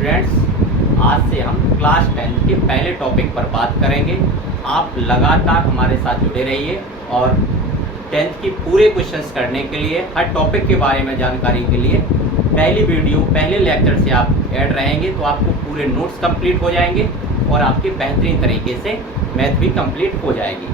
Students, आज से हम क्लास 10 के पहले टॉपिक पर बात करेंगे। आप लगातार हमारे साथ जुड़े रहिए और 10th की पूरे क्वेश्चंस करने के लिए, हर टॉपिक के बारे में जानकारी के लिए पहली वीडियो पहले लेक्चर से आप ऐड रहेंगे तो आपको पूरे नोट्स कंप्लीट हो जाएंगे और आपके बेहतरीन तरीके से मैथ भी कंप्लीट हो जाएगी।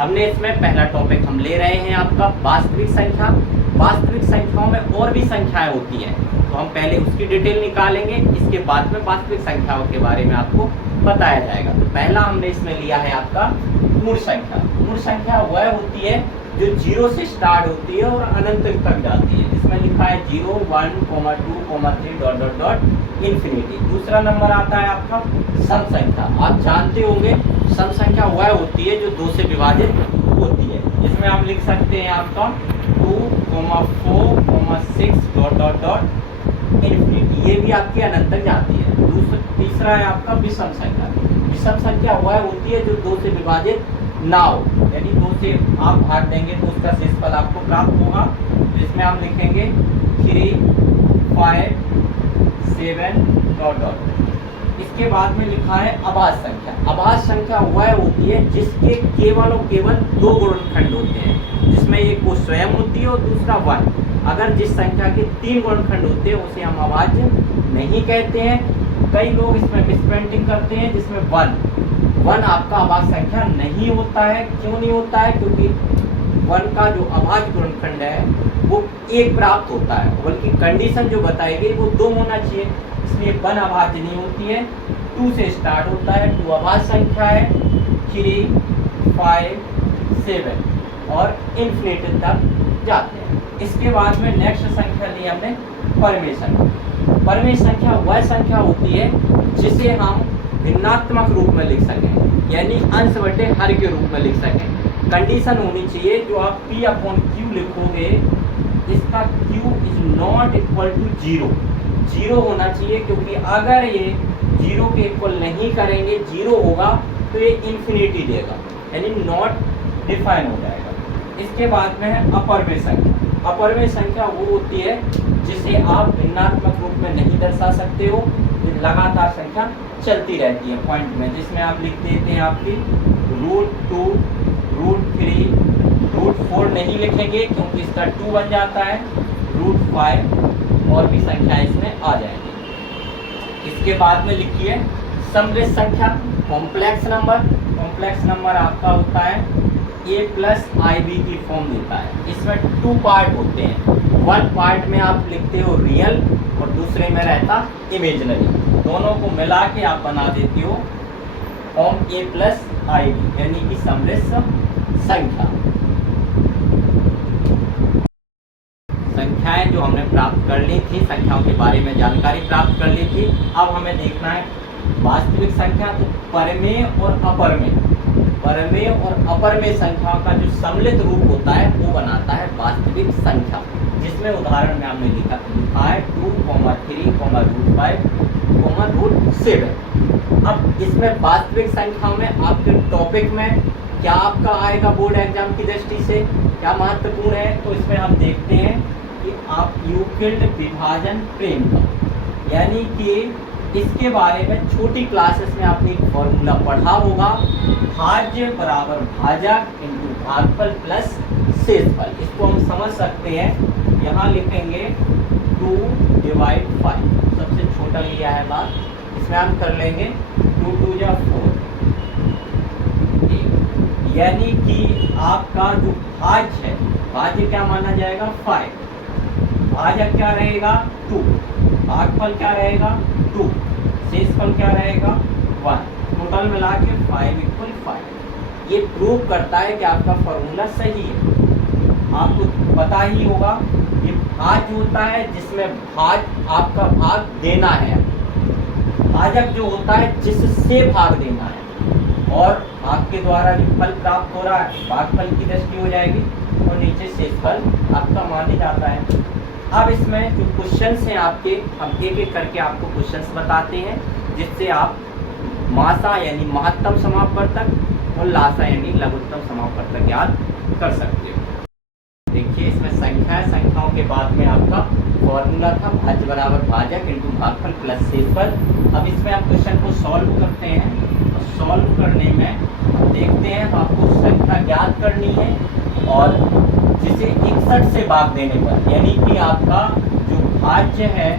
हमने इसमें पहला टॉपिक हम ले रहे हैं आपका वास्तविक संख्या। वास्तविक संख्याओं में और भी संख्याएं होती हैं, तो हम पहले उसकी डिटेल निकालेंगे, इसके बाद में वास्तविक संख्याओं के बारे में आपको बताया जाएगा। तो पहला हमने इसमें लिया है आपका पूर्ण संख्या। पूर्ण संख्या वह होती है जो 0 से स्टार्ट होती है और अनंत तक जाती है। इसमें लिखा है 0, 1, 2, 3 ... इन्फिनिटी। दूसरा नंबर आता है आपका सम संख्या। आप जानते होंगे सम संख्या वह होती है जो 2 से विभाजित होती है। इसमें आप लिख सकते हैं आपका 2, 4, 6 ... इन्फिनिटी। ये भी आपकी अनंत तक जाती है। तीसरा है आपका विषम संख्या। विषम संख्या वह होती है जो 2 से विभाजित ना हो, यानी 2 से आप भाग देंगे तो उसका शेषफल आपको प्राप्त होगा। इसमें आप लिखेंगे 3, 5, 7 ... इसके बाद में लिखा है अभाज्य संख्या। अभाज्य संख्या वह होती है जिसके केवल और केवल 2 गुणनखंड होते हैं, जिसमें एक वो स्वयं होती है और दूसरा 1। अगर जिस संख्या के 3 गुणनखंड होते हैं उसे हम अभाज्य नहीं कहते हैं। कई लोग इसमें मिसप्रिंटिंग करते हैं जिसमें 1 आपका अभाज्य संख्या नहीं होता है। क्यों नहीं होता है? क्योंकि 1 का जो अभाज्य गुणनखंड है वो 1 प्राप्त होता है, बल्कि कंडीशन जो बताई गई वो 2 होना चाहिए, इसलिए 1 अभाज्य नहीं होती है। 2 से स्टार्ट होता है, 2 अभाज्य संख्या है। 3, 5, 7 और इन्फिनिटी तक जाते हैं। इसके बाद में नेक्स्ट संख्या ली हमने परमेय संख्या। परमेय संख्या वह संख्या होती है जिसे हम भिन्नात्मक रूप में लिख सकें, यानी अंश बटे हर के रूप में लिख सकें। कंडीशन होनी चाहिए जो आप P/Q लिखोगे, इसका Q is not equal to 0। 0 होना चाहिए, क्योंकि अगर ये 0 के इक्वल नहीं करेंगे, 0 होगा तो ये इन्फिनिटी देगा, यानी नॉट डिफाइन हो जाएगा। इसके बाद में है अपरमेय संख्या। अपरमेय संख्या वो होती है जिसे आप भिन्नात्मक रूप में नहीं दर्शा सकते हो, लगातार संख्या चलती रहती है पॉइंट में, जिसमें आप लिख देते हैं आपकी √2, √3, √4 नहीं लिखेंगे क्योंकि इसका 2 बन जाता है, √5 और भी संख्या इसमें आ जाएंगी। इसके बाद में लिखिए समृद्ध संख्या, कॉम्प्लेक्स नंबर। कॉम्प्लेक्स नंबर आपका होता है a+ib की फॉर्म देता है। इसमें 2 पार्ट होते हैं। 1 पार्ट में आप लिखते हो रियल और दूसरे में रहता इमेजिनरी। दोनों को मिला के आप बना देते हो फॉर्म a+ib, यानी कि समृद्ध संख्या। संख्याएं जो हमने प्राप्त कर ली थी, संख्याओं के बारे में जानकारी प्राप्त कर ली थी। अब हमें देखना है वास्तविक संख्या। तो परमेय और अपरमेय, परमेय और अपरमेय संख्याओं का जो सम्मिलित रूप होता है वो बनाता है वास्तविक संख्या, जिसमें उदाहरण में हमने लिखा है 2, 3, √5, √7। अब इसमें वास्तविक संख्याओं में आपके टॉपिक में क्या आपका आएगा बोर्ड एग्जाम की दृष्टि से, क्या महत्वपूर्ण है, तो इसमें हम देखते हैं कि आप यूक्लिड विभाजन प्रेम का, यानी कि इसके बारे में छोटी क्लासेस में आपने एक फॉर्मूला पढ़ा होगा, भाज्य बराबर भाजक इंटू भागफल प्लस शेषफल। इसको हम समझ सकते हैं, यहाँ लिखेंगे 2/5, सबसे छोटा लिया है बात, इसमें हम कर लेंगे 2 × 2 = 4, यानी कि आपका जो भाज्य है, भाज्य क्या माना जाएगा 5, भाजक क्या रहेगा 2, भागफल क्या रहेगा 2, शेषफल क्या रहेगा 1, टोटल मिला के 5 = 5। ये प्रूव करता है कि आपका फॉर्मूला सही है। आपको पता ही होगा ये भाज्य होता है जिसमें भाग आपका भाग देना है, भाजक जो होता है जिससे भाग देना है, और आपके द्वारा जो फल प्राप्त हो रहा है भागफल की दृष्टि हो जाएगी, और नीचे शेषफल आपका माने जाता है। अब इसमें जो क्वेश्चंस हैं आपके, हम एक एक करके आपको क्वेश्चंस बताते हैं, जिससे आप मासा यानी महत्तम समापवर्तक और लासा यानी लघुत्तम समापवर्तक याद कर सकते हो। देखिए इसमें संख्याओं के बाद में आपका फॉर्मूला था भाज्य बराबर भाजक इंटू भागफल प्लस शेषफल। अब इसमें हम क्वेश्चन को सॉल्व करते हैं। तो सॉल्व करने में हम देखते हैं, आपको संख्या ज्ञात करनी है और जिसे 61 से भाग देने पर, यानी कि आपका जो भाज्य है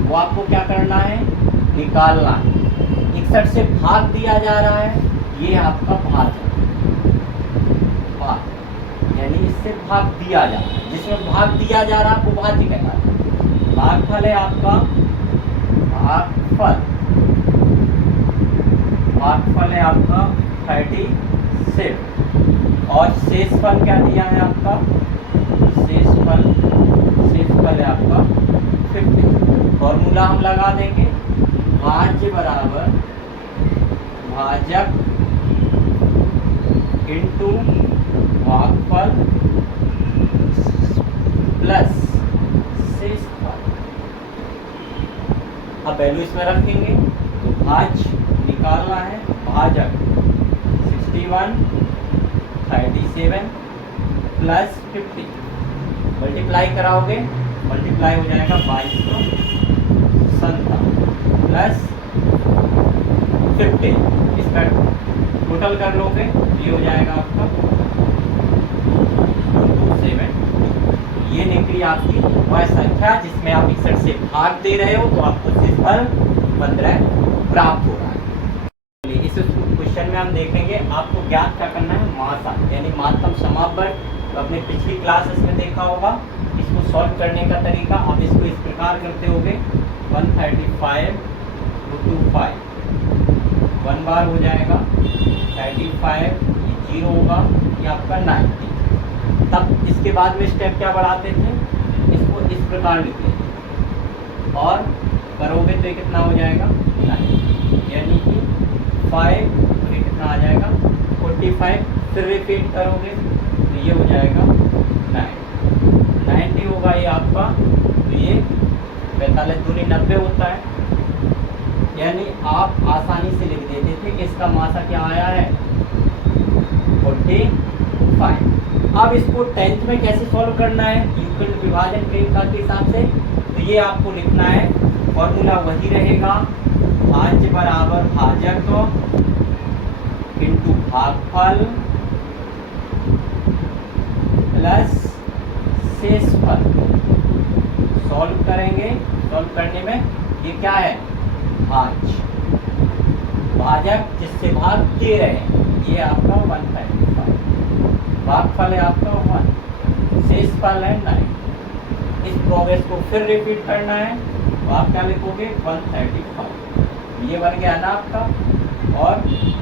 वो आपको क्या करना है, निकालना है। 61 से भाग दिया जा रहा है, ये आपका भाज्य, यानी इससे भाग दिया जा रहा है, जिसमें भाग दिया जा रहा है वो भाज्य कहलाता है। भागफल है आपका, भागफल है आपका 37 और शेषफल क्या दिया है आपका, शेषफल है आपका 50। फॉर्मूला हम लगा देंगे, भाज्य बराबर भाजक इंटू भागफल प्लस शेषफल। अब वैल्यू इसमें रखेंगे, तो भाज निकालना है, भाजक 61 37 प्लस 50, मल्टीप्लाई कराओगे, मल्टीप्लाई हो जाएगा 2257 प्लस 50, इसका टोटल कर लोगे ये हो जाएगा आपका 227। ये निकली आपकी वह संख्या जिसमें आप 61 से भाग दे रहे हो, तो आपको शेषफल 15 प्राप्त हो रहा है। इस क्वेश्चन में हम देखेंगे आपको ज्ञात क्या करना है, मासा यानी मात्रम समापवर्ग। तो अपने पिछली क्लासेस में देखा होगा, इसको सॉल्व करने का तरीका। आप इसको इस प्रकार करते होगे, 135 × 5 1 बार हो जाएगा 35, ये 0 होगा, ये आपका 90। तब इसके बाद में स्टेप क्या बढ़ाते थे, इसको इस प्रकार लिख लेते और करोगे तो ये कितना हो जाएगा 9, यानी कि 5 तो ये कितना आ जाएगा 45। फिर रिपीट करोगे तो ये हो जाएगा 90 होगा ये आपका। तो ये 45 दूनी 90 होता है, यानी आप आसानी से लिख देते थे कि इसका मासा क्या आया है 45। अब इसको 10th में कैसे सॉल्व करना है, युगल विभाजन क्रिया के हिसाब से। तो ये आपको लिखना है, फॉर्मूला वही रहेगा, भाज्य बराबर भाजक इंटू भागफल प्लस शेषफल। सॉल्व करेंगे, सॉल्व करने में ये क्या है, भाजक जिससे भाग दे रहे हैं, ये आपका 135, भागफल है आपका 1, शेषफल है 9। इस प्रोग्रेस को फिर रिपीट करना है, तो आप क्या लिखोगे 135, ये बन गया ना आपका। और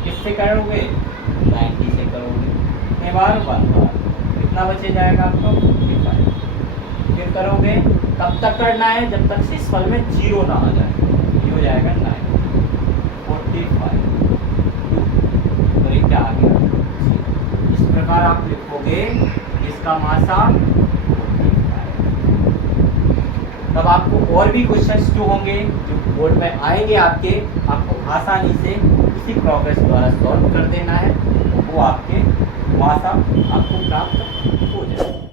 किससे करोगे 90 से करोगे, कितने बार 1 बार, कितना बचे जाएगा आपका 45। फिर करोगे, तब तक करना है जब तक शेषफल में 0 ना आ जाए, ये हो जाएगा 9 45, तो ये क्या आ गया 0। इस प्रकार आप लिखोगे इसका मासा 45। तब आपको और भी क्वेश्चंस जो होंगे जो बोर्ड में आएंगे आपके, आपको आसानी से इसी प्रोग्रेस द्वारा सॉल्व कर देना है, वो आपके मासा आपको प्राप्त हो जाएगा।